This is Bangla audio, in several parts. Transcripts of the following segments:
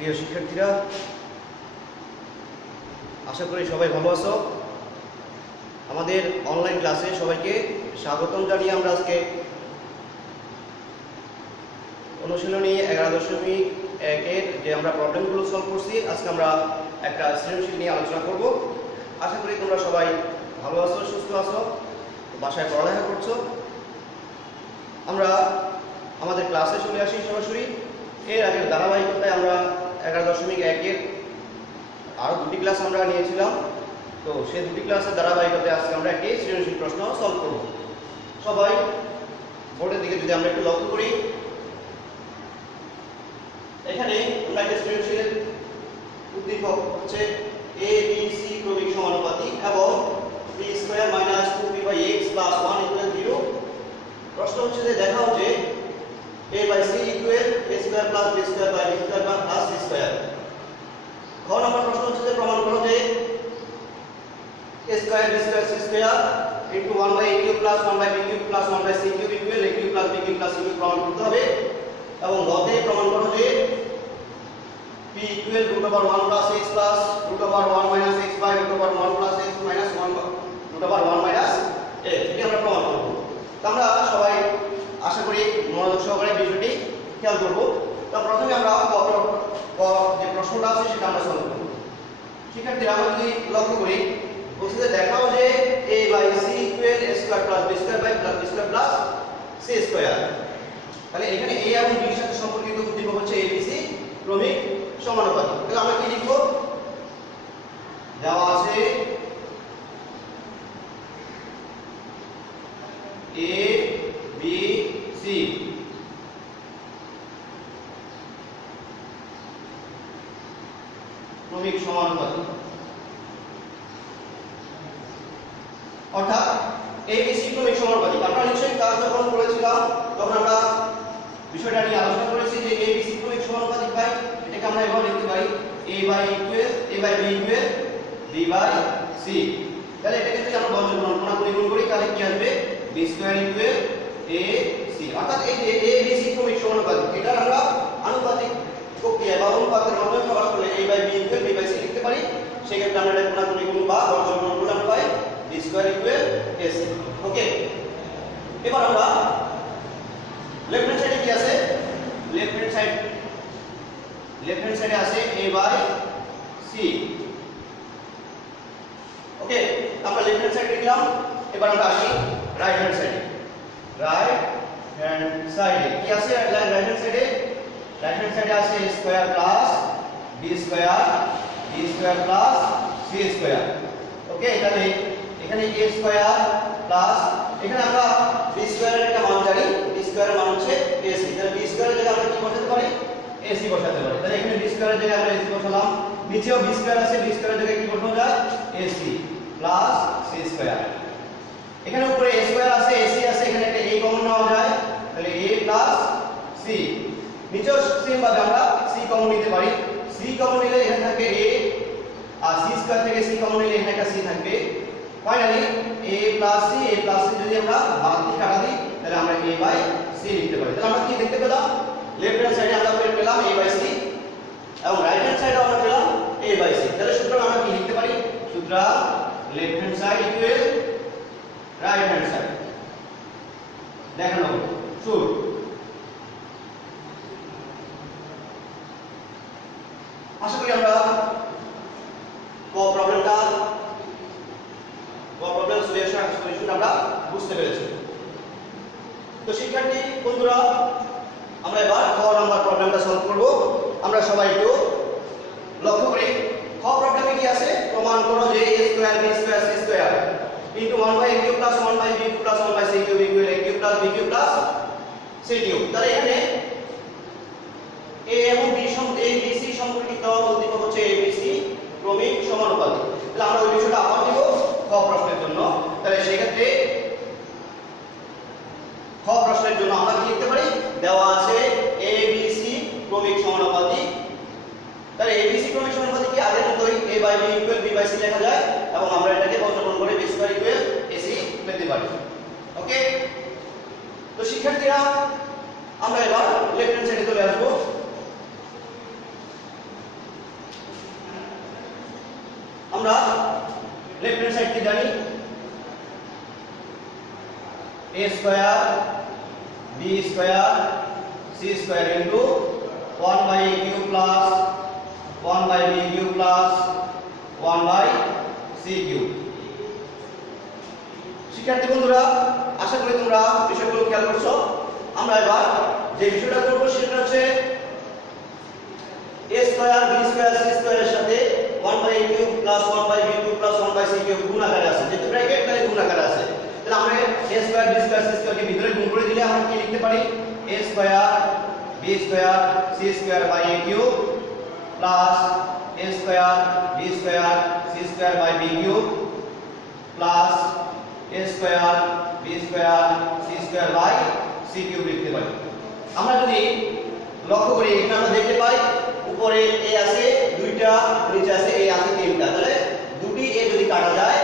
প্রিয় শিক্ষার্থীরা, আশা করি সবাই ভালো আছো। আমাদের অনলাইন ক্লাসে সবাইকে স্বাগতম জানিয়ে আমরা আজকে অনুশীলনী 11.1-এর যে আমরা প্রবলেমগুলো সলভ করছি, আজকে আমরা একটা সৃজনশীল নিয়ে আলোচনা করব। আশা করি তোমরা সবাই ভালো আছো, সুস্থ আছো, বাসায় পড়ালেখা করছো। আমরা আমাদের ক্লাসে চলে আসি সরাসরি। এর আগের ধারাবাহিকতায় আমরা 11.1-এর আরও দুটি ক্লাস আমরা নিয়েছিলাম। তো সেই দুটি ক্লাসের ধারাবাহিকতায় আজকে আমরা একটি সৃজনশীল প্রশ্ন সলভ করব। সবাই বোর্ডের দিকে যদি আমরা একটু লক্ষ্য করি, এখানে আমরা একটা সৃজনশীলের উদ্দীপক হচ্ছে a b c ক্রমিক সমানুপাতিক এবং b square minus 2b/x plus 1 equal 0। প্রশ্ন হচ্ছে যে দেখাও যে a by c equal a square plus b square by b square plus c square. খ নম্বর প্রশ্ন হচ্ছে যে প্রমাণ করো যে a square b square c square into 1/a cube plus 1/b cube plus 1/c cube equal a cube plus b cube plus c cube প্রমাণ করতে হবে। এবং গতে প্রমাণ করো যে p equal √1 plus x plus √1 minus x by √1 plus x minus 1 √1 minus a। এটি আমরা প্রমাণ করব। তো আমরা সবাই আশা করি মনোযোগ সহকারে বিষয়টি খেয়াল করব। তো প্রথমে আমরা যে প্রশ্নটা আছে সেটা আমরা সলভ করব। শিক্ষার্থীরা, আমরা যদি লক্ষ্য করি, বলছে যে দেখাও যে a by c equal a square plus b square by b square plus c square. তাহলে এখানে a এবং b এর সাথে সম্পর্কিত উদ্দীপক হচ্ছে abc ক্রমিক সমানুপাতিক। তাহলে আমরা কি লিখব? দেওয়া আছে a b c ক্রমিক সমানুপাতিক, অর্থাৎ abc ক্রমিক সমানুপাতিক। আমরা নিশ্চয়ই ক্লাস যখন করেছিলাম তখন আমরা বিষয়টা নিয়ে আলোচনা করেছি যে abc ক্রমিক সমানুপাতিক বাই, এটাকে আমরা এভাবে লিখতে পারি a by b equal b by c। তাহলে এটাকে যদি আমরা বর্গমূল গুণ করি তাহলে কি আসবে? b square equal ac। অর্থাৎ এই যে abc ক্রমিক সমানুপাতিক, এটা আমরা আনুপাতিক প্রক্রিয়া বা অনুপাতের মাধ্যমে প্রকাশ করলে a by b equal b by c লিখতে পারি। সেই ক্ষেত্রে আমরা এটা গুণ বা বর্গমূল করলে আমরা পাই b স্কয়ার ইকুয়াল ac। ওকে, এবার আমরা লেফট হ্যান্ড সাইডে কি আছে? লেফট হ্যান্ড সাইডে আছে a বাই c। ওকে, আমরা লেফট হ্যান্ড সাইড লিখলাম। এবার আমরা আসি রাইট হ্যান্ড সাইডে। রাইট হ্যান্ড সাইডে কি আছে? রাইট হ্যান্ড সাইডে আছে a square plus b square plus c square. Okay, তাহলে এখানে a স্কয়ার প্লাস, এখানে আমরা b স্কয়ারের একটা মান জানি, b স্কয়ারের মান হচ্ছে ac। তাহলে b স্কয়ারের জায়গায় আমরা কি বসাতে পারি? ac বসাতে পারি। তাহলে এখানে b স্কয়ারের জায়গায় আমরা ac বসালাম। নিচেও b স্কয়ার আছে, b স্কয়ারের জায়গায় কি বসানো যায়? ac plus c square. এখানে উপরে a স্কয়ার আছে, ac আছে, এখানে একটা a কমন নেওয়া যায়, তাহলে a প্লাস c। নিচেও সেম ভাবে আমরা c কমন নিতে পারি। c কমন নিলে এখানে থাকবে a, আর c স্কয়ার থেকে c কমন নিলে এখানে একটা c থাকবে। ফাইনালি a প্লাস c যদি আমরা বাদ দিয়ে কাটা দিই তাহলে আমরা a বাই c লিখতে পারি। তাহলে আমরা কি দেখতে পেলাম? লেফট হ্যান্ড সাইডে আমরা পেলাম a বাই c এবং রাইট হ্যান্ড সাইডে আমরা পেলাম a বাই c। তাহলে সুতরাং আমরা কি লিখতে পারি? সুতরাং left hand side equal right hand side. দেখানো শুরু। আশা করি আমরা প্রবলেম সলিউশন আমরা বুঝতে পেরেছি। তো শিক্ষার্থী বন্ধুরা, আমরা এবার খ নাম্বার প্রবলেমটা সলভ করব। আমরা সবাই একটু লক্ষ্য করি। খ প্রবলেমে কি আছে? প্রমাণ করো যে a square b square c square into 1/a cube plus 1/b cube plus 1/c cube equal a cube plus b cube plus c cube. তাহলে এখানে a এবং b c সম্পর্কিত উদ্দীপক হচ্ছে abc ক্রমিক সমানুপাতিক। তাহলে আমরা ওই বিষয়টা আবার দিব খ প্রশ্নের জন্য। তাহলে সেই ক্ষেত্রে খ প্রশ্নের জন্য আমরা কি লিখতে পারি? দেওয়া আছে abc ক্রমিক সমানুপাতিক। তাহলে abc ক্রমিক সমানুপাতিক কি আগের মতই a by b equal b by c লেখা যায় এবং আমরা এটাকে বর্গমূল করে b স্কয়ার ইকুয়াল ac লিখতে পারি। ওকে, তো শিক্ষার্থীরা আমরা এবার লেফট হ্যান্ড সাইডে চলে আসবো। সাইড কি জানি a square b square c square into 1 by a cube plus 1 by b cube plus 1 by c cube. শিক্ষার্থী বন্ধুরা, আশা করি তোমরা বিষয়গুলো খেয়াল করছো। আমরা এবার যে বিষয়টা করব সেটা হচ্ছে a square b square c স্কয়ারের সাথে 1 by a cube plus 1 by b cube plus 1 by c cube গুণ আকারে আছে, যেহেতু ব্র্যাকেট তাই গুণ আকারে আছে। তাহলে আমরা a square b square c স্কয়ারকে ভিতরে গুণ করে দিলে আমরা কি লিখতে পারি a square b square c square by a cube plus a square b square c square by b cube plus a square b square c square by c cube লিখতে পারি। আমরা যদি লক্ষ্য করি এখানে আমরা দেখতে পাই উপরে a আছে দুইটা, নিচে আছে a আছে তিনটা। তাহলে দুটি a যদি কাটা যায়,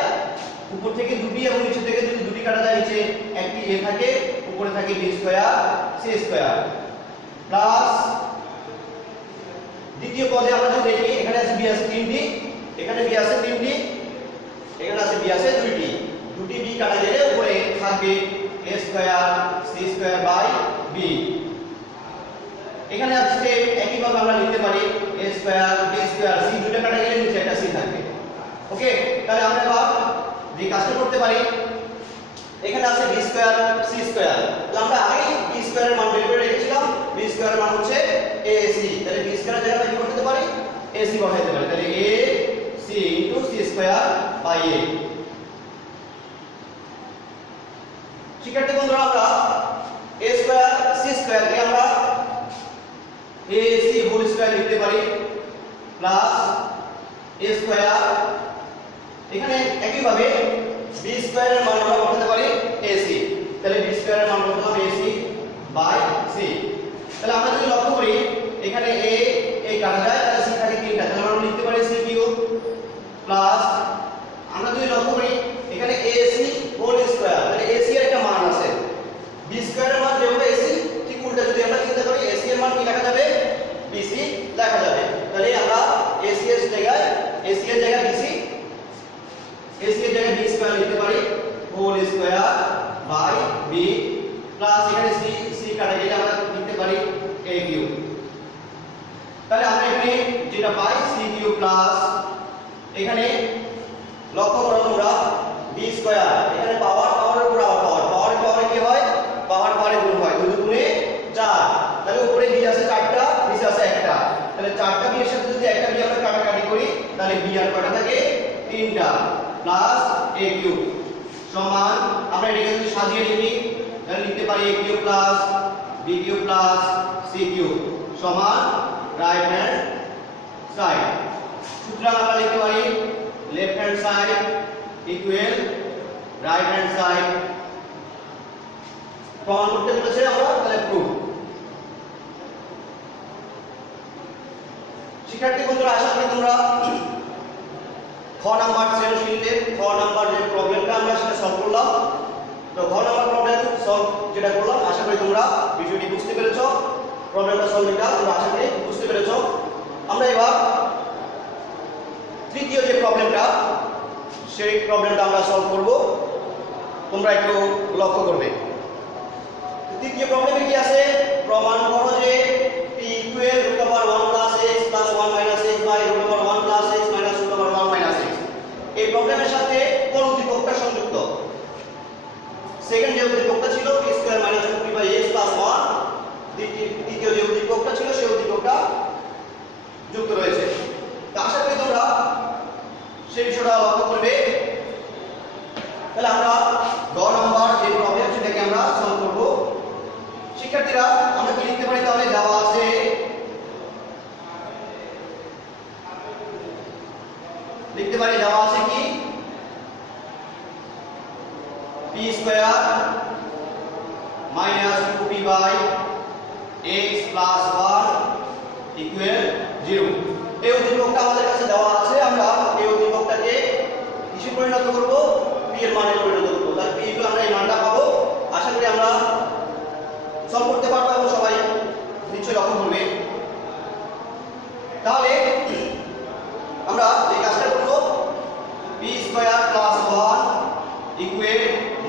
উপর থেকে দুটি এবং নিচে থেকে যদি দুটি কাটা যায়, নিচে একটি a থাকে, উপরে থাকে b square c square plus দ্বিতীয় পদে আমরা যদি দেখি এখানে আছে b আছে তিনটি, এখানে b আছে তিনটি, এখানে আছে b আছে দুইটি। দুটি b কাটা গেলে উপরে থাকবে a square c square by b। এখানে আছে একই ভাবে আমরা লিখতে পারি a square b square c, দুটো কাটা গেলে নিচে একটা c থাকবে। ওকে, তাহলে আমরা এবার যে কাজটা করতে পারি, এখানে আছে b স্কয়ার c স্কয়ার, তো আমরা আগে b স্কয়ারের মান বের করে রেখেছিলাম, b স্কয়ারের মান হচ্ছে ac। তাহলে b স্কয়ারের জায়গায় আমরা কি বসাতে পারি ac বসাতে পারি। তাহলে ac c square by a। শিক্ষার্থী বন্ধুরা, আমরা a স্কয়ার c স্কয়ার কে আমরা ac হোল স্কয়ার লিখতে পারি প্লাস a স্কয়ার, এখানে একই ভাবে b স্কয়ারের মান আমরা বসাতে পারি ac। তাহলে b স্কয়ারের মান কত হবে ac বাই c। তাহলে আমরা যদি লক্ষ্য করি এখানে a কাটা যায়, তাহলে c থাকে তিনটা, তাহলে আমরা লিখতে পারি c কিউব প্লাস, আমরা যদি লক্ষ্য করি এখানে ac হোল স্কয়ার, তাহলে ac এর একটা মান আছে, b স্কয়ারের মান যেভাবে ac ঠিক উল্টা যদি আমরা চিন্তা করি ac এর মান কি লেখা যাবে bc লেখা যাবে। তাহলে আমরা ac এর জায়গায় bc, ac এর জায়গায় b স্কয়ার লিখতে পারি whole square by b plus এখানে c কাটা গেলে আমরা লিখতে পারি a কিউব। তাহলে আমরা এখানে যেটা পাই c কিউব প্লাস, এখানে লক্ষ্য করো তোমরা b স্কয়ার, এখানে পাওয়ারের উপর আবার পাওয়ারে কি হয় পাওয়ারে গুণ হয়, 2 গুণে 4। তাহলে উপরে b আছে 4টা, নিচে আছে একটা, তাহলে 4টা b এর সাথে যদি একটা b আমরা কাটাকাটি করি তাহলে b আর কয়টা থাকে 3টা প্লাস a কিউব সমান, আমরা এটাকে যদি সাজিয়ে লিখি তাহলে লিখতে পারি a cube plus b cube plus c cube সমান রাইট হ্যান্ড সাইড। সুতরাং আমরা লিখতে পারি left hand side equal right hand side. প্রমাণ করতে বলেছে আমরা, তাহলে প্রুফ। শিক্ষার্থী বন্ধুরা, আশা করি তোমরা খ নাম্বার সৃজনশীলের খ নাম্বার যে প্রবলেমটা আমরা সেটা সলভ করলাম। তো খ নাম্বার প্রবলেম সলভ যেটা করলাম, আশা করি তোমরা বিষয়টি বুঝতে পেরেছো, প্রবলেমটা সলভিংটা তোমরা আশা করি বুঝতে পেরেছো। আমরা এবার তৃতীয় যে প্রবলেমটা, সেই প্রবলেমটা আমরা সলভ করব, তোমরা একটু লক্ষ্য করবে। তৃতীয় প্রবলেমে কি আছে, প্রমাণ করো যে p equal √1 + x + 1 - x by √1 + x - √1 - x। এই প্রবলেমের সাথে কোন উদ্দীপকটা সংযুক্ত? সেকেন্ড যে উদ্দীপকটা ছিল p² - 2p/x + 1, দ্বিতীয় যে উদ্দীপকটা ছিল সেই উদ্দীপকটা যুক্ত রয়েছে। তো আশা করি তোমরা সেই বিষয়টা লক্ষ্য করবে। তাহলে আমরা গ নাম্বার যে প্রবলেম সেটাকে আমরা সলভ করব। শিক্ষার্থীরা, আমরা কি লিখতে পারি তাহলে? দেওয়া আছে লিখতে পারি দেওয়া আছে কি p² - 2p/x + 1 = 0। এই উদ্দীপকটা আমাদের কাছে দেওয়া আছে, আমরা এই উদ্দীপকটাকে কিসে পরিণত করব? p এর মানে পরিণত করব। তাহলে p কে আমরা এই মানটা পাবো। আশা করি আমরা সলভ করতে পারবো এবং সবাই নিশ্চয়ই লক্ষ্য করবে। তাহলে আমরা এই কাজটা করব, p² + 1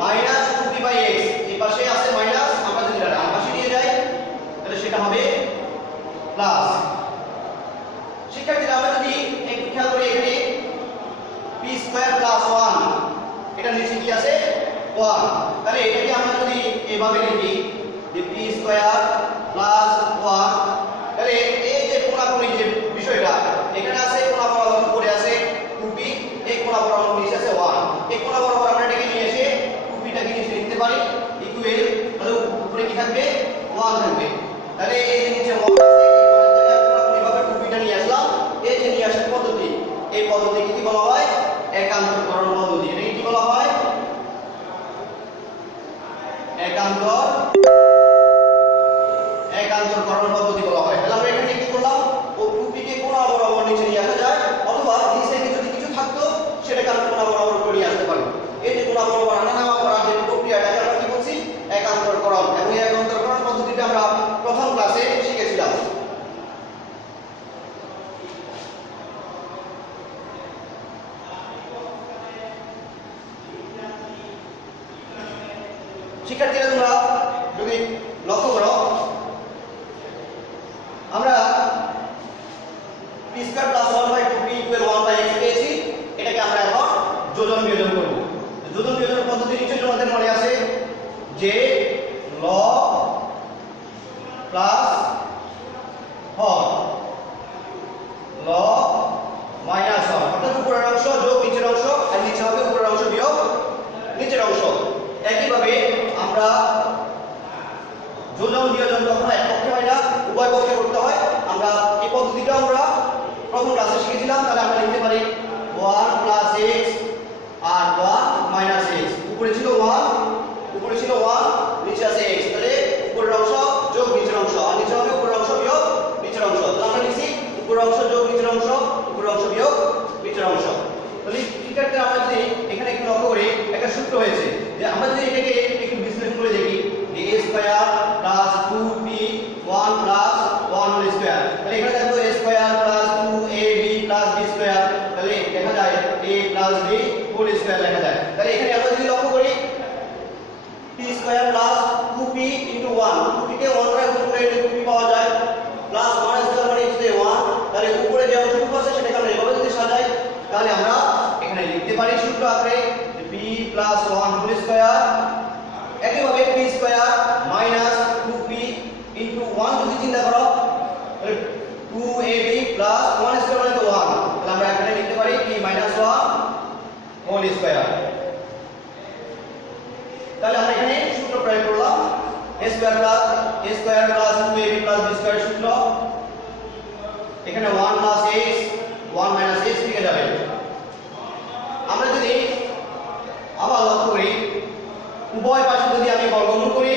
মাইনাস 2p/x, এই পাশে আছে মাইনাস, আমরা যদি ডান পাশে নিয়ে যাই তাহলে সেটা হবে প্লাস। শিক্ষার্থীরা আমরা যদি একটু খেয়াল করি এখানে p² + 1, এটা নিচে কি আছে 1, তাহলে এটাকে আমরা যদি এভাবে লিখি যে p² + 1, তাহলে এই যে কোণাকুণি যে বিষয়টা এখানে আছে, কোণা বরাবর উপরে আছে 2p, এই কোণা বরাবর নিচে আছে 1, এই কোণা বরাবর আমরা এটাকে নিয়ে এসে 2p টাকে নিচে লিখতে পারি ইকুয়াল, তাহলে উপরে কি থাকবে 1 থাকবে, তাহলে এই যে নিচে 1 আছে কোণাকুণি ভাবে 2p টা নিয়ে আসলাম, এই যে নিয়ে আসার পদ্ধতি, এই পদ্ধতিকে কি বলা হয় একান্তরকরণ পদ্ধতি। এটা কি বলা হয় একান্তরকরণ পদ্ধতি বলা হয়। তাহলে আমরা এখানে কি করলাম, ও 2p কে কোণা বরাবর নিচে নিয়ে আসা যায়, অথবা নিচে যদি কিছু থাকতো সেটাকে আমরা কোণা বরাবর করে নিয়ে আসতে পারি। এই যে কোণা বরাবর আনা নেওয়া করার যে প্রক্রিয়াটাকে আমরা কি বলছি একান্তরকরণ, এবং এই একান্তরকরণ পদ্ধতিটা আমরা প্রথম ক্লাসে শিখেছিলাম। শিক্ষার্থীরা তোমরা যদি লক্ষ্য করো, আমরা p² + 1/2p = 1/x পেয়েছি, এটাকে আমরা এখন যোজন বিয়োজন করব। যোজন বিয়োজনের পদ্ধতি নিচে তোমাদের মনে আছে যে লব প্লাস হর, লব মাইনাস হর, অর্থাৎ উপরের অংশ যোগ নিচের অংশ, আর নিচে হবে উপরের অংশ বিয়োগ নিচের অংশ। একইভাবে আমরা যোজন বিয়োজন যখন এক পক্ষে হয় না উভয় পক্ষে করতে হয়, আমরা এই পদ্ধতিটা আমরা প্রথম ক্লাসে শিখেছিলাম। তাহলে আমরা লিখতে পারি 1 + x আর 1 - x, উপরে ছিল 1, নিচে আছে x, তাহলে উপরের অংশ যোগ নিচের অংশ, আর নিচে হবে উপরের অংশ বিয়োগ নিচের অংশ। তাহলে আমরা লিখছি উপরের অংশ যোগ নিচের অংশ, উপরের অংশ বিয়োগ নিচের অংশ। তাহলে শিক্ষার্থীরা আমরা যদি এখানে একটু লক্ষ্য করি, একটা সূত্র হয়েছে যে আমরা যদি এটাকে একটু বিশ্লেষণ করে দেখি যে a² + 2p 1 + 1 হোল স্কয়ার, তাহলে এখানে দেখো a² + 2ab + b², তাহলে লেখা যায় a + b হোল স্কয়ার লেখা যায়। তাহলে এখানে আমরা যদি লক্ষ্য করি p² + 2p * 1, 2p কে 1 দ্বারা গুণ করে 2p পাওয়া যায়, প্লাস 1² মানে হচ্ছে 1, তাহলে উপরে যে অংশটুকু আছে সেটাকে আমরা এভাবে যদি সাজাই তাহলে আমরা এখানে লিখতে পারি সূত্র আকারে p + 1 হোল স্কয়ার। একইভাবে p² - 2p * 1 যদি চিন্তা করো তাহলে 2ab + 1² মানে তো 1, তাহলে আমরা এখানে লিখতে পারি p - 1 হোল স্কয়ার। তাহলে আমরা এখানে সূত্র প্রয়োগ করলাম a² + 2ab + b² সূত্র, এখানে 1 + x 1 - x থেকে যাবে। আমরা যদি আবার লক্ষ্য করি উভয় পাশে যদি আমি বর্গমূল করি,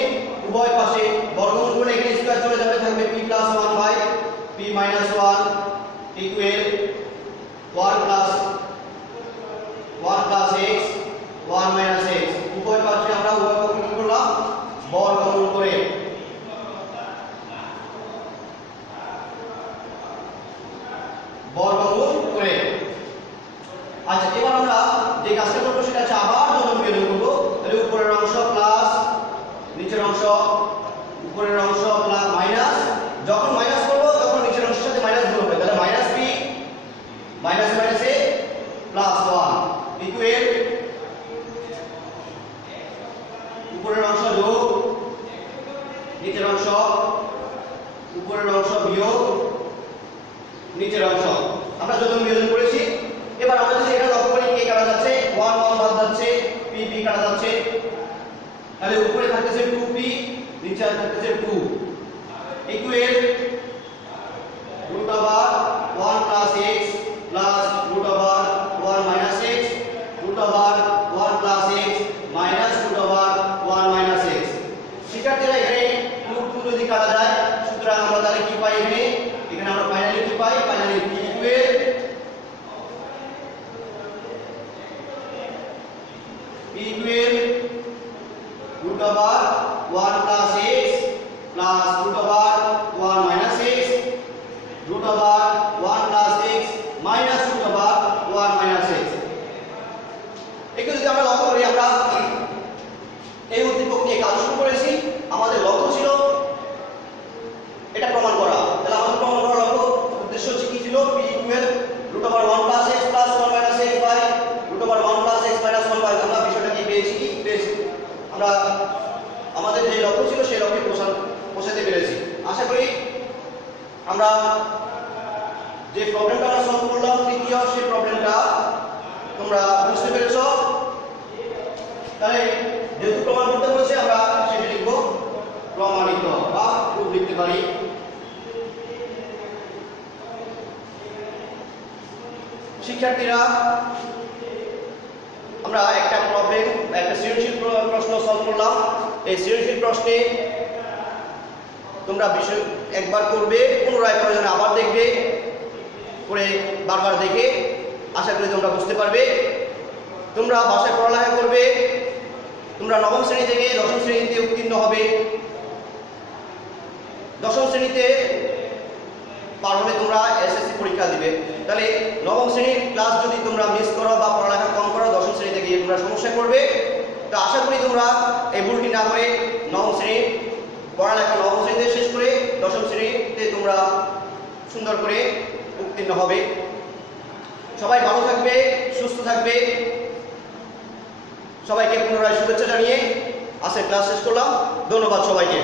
উভয় পাশে বর্গমূল করলে এখানে স্কয়ার চলে যাবে, থাকবে p + 1/p - 1 equal 1 + x 1 - x। উভয় পাশে আমরা উভয় পক্ষে কি করলাম বর্গমূল করে, আচ্ছা এবার আমরা যে কাজটা করব সেটা হচ্ছে আবার যোজন বিয়োজন করব। তাহলে উপরের অংশ প্লাস নিচের অংশ, উপরের অংশ প্লাস মাইনাস, যখন মাইনাস করব তখন নিচের অংশের সাথে মাইনাস গুণ হবে, তাহলে -p minus a plus 1 equal উপরের অংশ যোগ নিচের অংশ, উপরের অংশ বিয়োগ নিচের অংশ। আমরা যোজন বিয়োজন করেছি। এবার আমরা যদি এটা লক্ষ্য করি কে কাটা যাচ্ছে 1 1 বাদ যাচ্ছে, p p কাটা যাচ্ছে, তাহলে উপরে থাকতেছে 2p, নিচে থাকতেছে 2 equal √1 + x +√1 - x √1 + x -√1 - x। শিক্ষার্থীরা এখানে 2 2 যদি কাটা যায় সুতরাং আমরা তাহলে কি পাই, এখানে আমরা ফাইনালি কি পাই, finally equal √1 + x +√1 - x √1 + x -√1 - x। একটু যদি আমরা লক্ষ্য করি আমরা এটা প্রমাণ করা। তাহলে আমাদের প্রমাণ করার লক্ষ্য উদ্দেশ্য হচ্ছে কি ছিল, p equal √1 + x + 1 - x by √1 + x - 1 by, আমরা বিষয়টা কি পেয়েছি, আমরা আমাদের যে লক্ষ্য ছিল সেই লক্ষ্যে পৌঁছাতে পেরেছি। আশা করি আমরা যে প্রবলেমটা আমরা সলভ করলাম তৃতীয়, সেই প্রবলেমটা তোমরা বুঝতে পেরেছো। তাহলে যেহেতু প্রমাণ করতে বলেছে আমরা সেটা লিখব প্রমাণিত বা প্রুফ লিখতে পারি। শিক্ষার্থীরা, আমরা একটা প্রবলেম, একটা সৃজনশীল প্রশ্ন সলভ করলাম। এই সৃজনশীল প্রশ্নে তোমরা বিষয় একবার করবে, পুনরায় প্রয়োজনে আবার দেখবে, করে বারবার দেখে আশা করি তোমরা বুঝতে পারবে। তোমরা বাসায় পড়ালেখা করবে, তোমরা নবম শ্রেণী থেকে দশম শ্রেণীতে উত্তীর্ণ হবে। দশম শ্রেণীতে পার হলে তোমরা এসএসসি পরীক্ষা দিবে। তাহলে নবম শ্রেণীর ক্লাস যদি তোমরা মিস করো বা পড়ালেখা কম করো, দশম শ্রেণীতে গিয়ে তোমরা সমস্যায় পড়বে। তো আশা করি তোমরা এই ভুলটি না করে নবম শ্রেণীর পড়ালেখা নবম শ্রেণীতে শেষ করে দশম শ্রেণীতে তোমরা সুন্দর করে উত্তীর্ণ হবে। সবাই ভালো থাকবে, সুস্থ থাকবে। সবাইকে পুনরায় শুভেচ্ছা জানিয়ে আজকের ক্লাস শেষ করলাম। ধন্যবাদ সবাইকে।